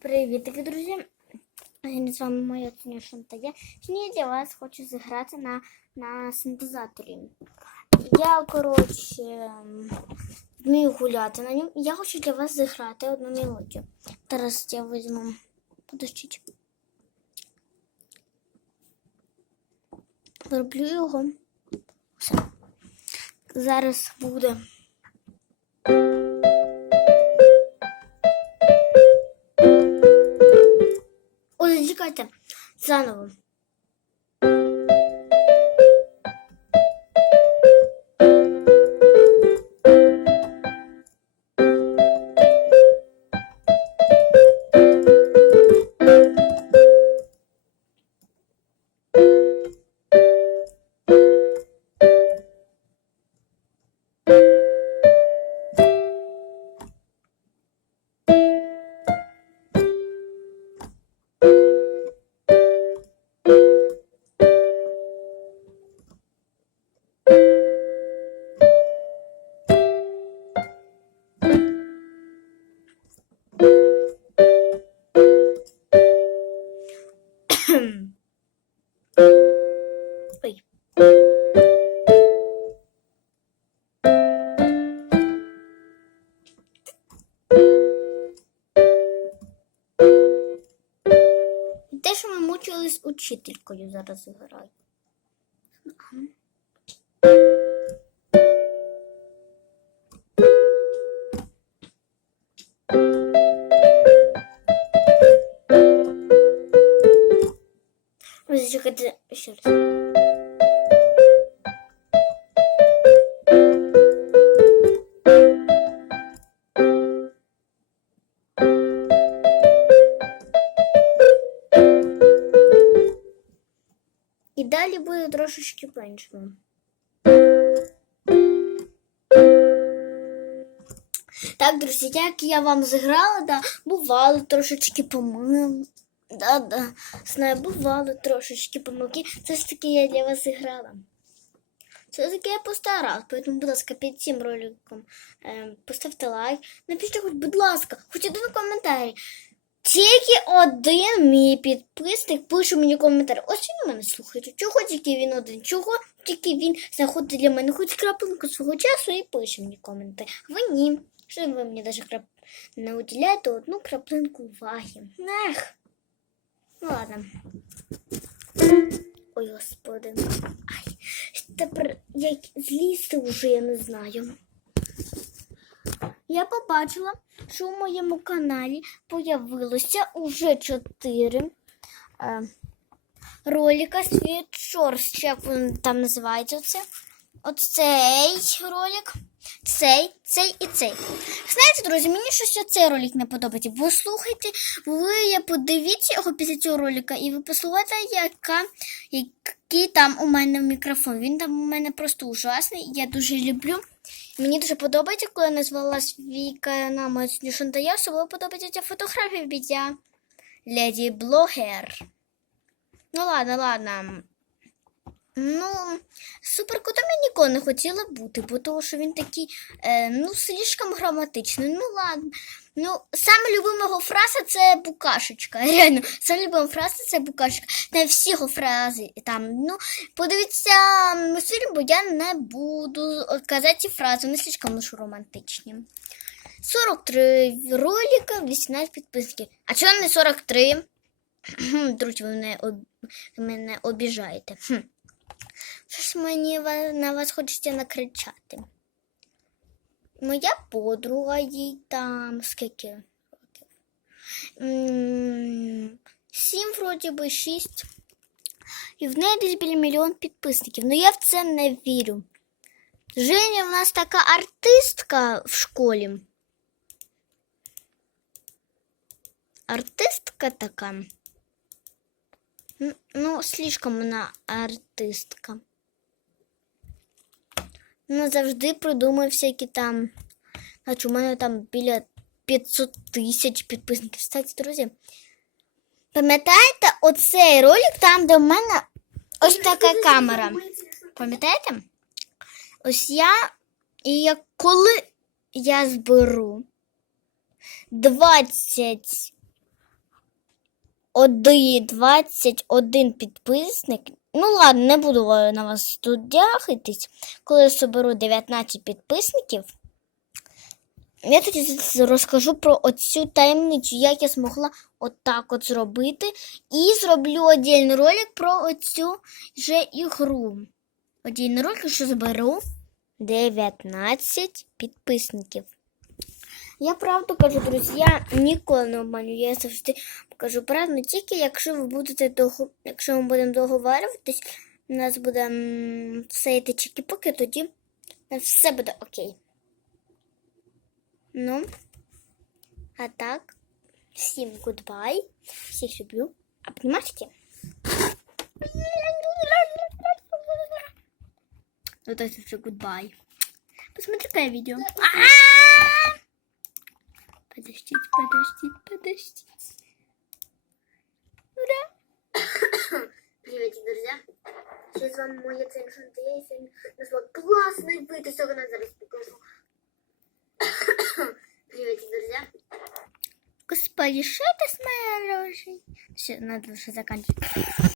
Привіт, такі друзі! З вами моя Тоня Шантая. Сьогодні для вас хочу зіграти на, на синтезаторі. Я, коротше, вмію гуляти на ньому. Я хочу для вас зіграти одну мелодію. Зараз я візьму. Подождіть. Вироблю його. Все. Зараз буде. Ой. Заново. Учителькою, зараз граю. Зачекайте ще раз. Далі буде трошечки по-іншому. Так, друзі, як я вам зіграла, да, бувало трошечки помил. Да, да. Знаю, бувало трошечки помилки. Це ж таки я для вас зіграла. Все таки я постаралась, поэтому, будь ласка, під цим роликом е, поставте лайк. Напишіть хоч, будь ласка, хоч один коментар. Тільки один мій підписник пише мені коментар. Ось він мене слухає. Чого тільки він один? Чого тільки він знаходить для мене хоч крапинку свого часу і пише мені коментар. Ви ні. Що ви мені навіть крап... не уділяєте одну краплинку уваги. Ех. Ну ладно. Ой, господи. Ай, тепер як злізти вже я не знаю. Я побачила, що у моєму каналі появилося уже чотири е, ролика світшорс, чи як він там називається оце. Оцей ролик, цей, цей і цей. Знаєте, друзі, мені щось цей ролик не подобається. Ви слухайте, ви подивіться його після цього ролика, і ви послухайте, яка, який там у мене мікрофон. Він там у мене просто ужасний. Я дуже люблю. Мені дуже подобається, коли я назвала свій канал Моцню Шантая, особливо подобається ця фотографія від я Леді Блогер. Ну ладно, ладно. Ну, суперкотом я ніколи не хотіла бути, бо того, що він такий, е, ну, слишком граматичний. Ну ладно. Ну, саме любима його фраза це букашечка. Реально, саме любима фраза це букашечка. Не всі його фрази там. Ну, подивіться мультфільм, бо я не буду казати ці фрази, вони слишком уж романтичні. 43 ролика, 18 підписників. А чого не 43? Друзі, ви мене, об... мене обіжаєте. Хм. Щось мені ва- на вас хочеться накричати. Моя подруга їй там скільки років? М, Сім, вроді би, шість. І в неї десь біля мільйон підписників. Ну я в це не вірю. Женя в нас така артистка в школі. Артистка така. Ну, слишком вона артистка. Ну, завжди придумує всякі там. Значить, у мене там біля 500 тисяч підписників. Кстати, друзі, пам'ятаєте оцей ролик там, де в мене ось така камера? Пам'ятаєте? Ось я. І я, коли я зберу 20 один, 21 підписник. Ну ладно, не буду на вас тут дяхатись. Коли я соберу 19 підписників, я тоді розкажу про оцю таємницю, як я змогла отак от зробити. І зроблю один ролик про оцю же ігру. Один ролик, що зберу 19 підписників. Я правду кажу, друзі, я ніколи не обманюю. Я завжди кажу правду, тільки якщо ви будете дого... якщо ми будемо договарюватись, у нас буде все йти чики-поки, тоді все буде окей. Ну, а так, всім гудбай, всіх люблю, обнімашки. Вот это уже гудбай. Посмотри, какое видео. А-а-а! Подождите, подождите, подождите. Ура! Привет, друзья. Сейчас вам моя оценка. Я сегодня нашла классный вид. И на зараз покажу. Привет, друзья. Господи, что это с моей рожей? Все, надо уже заканчивать.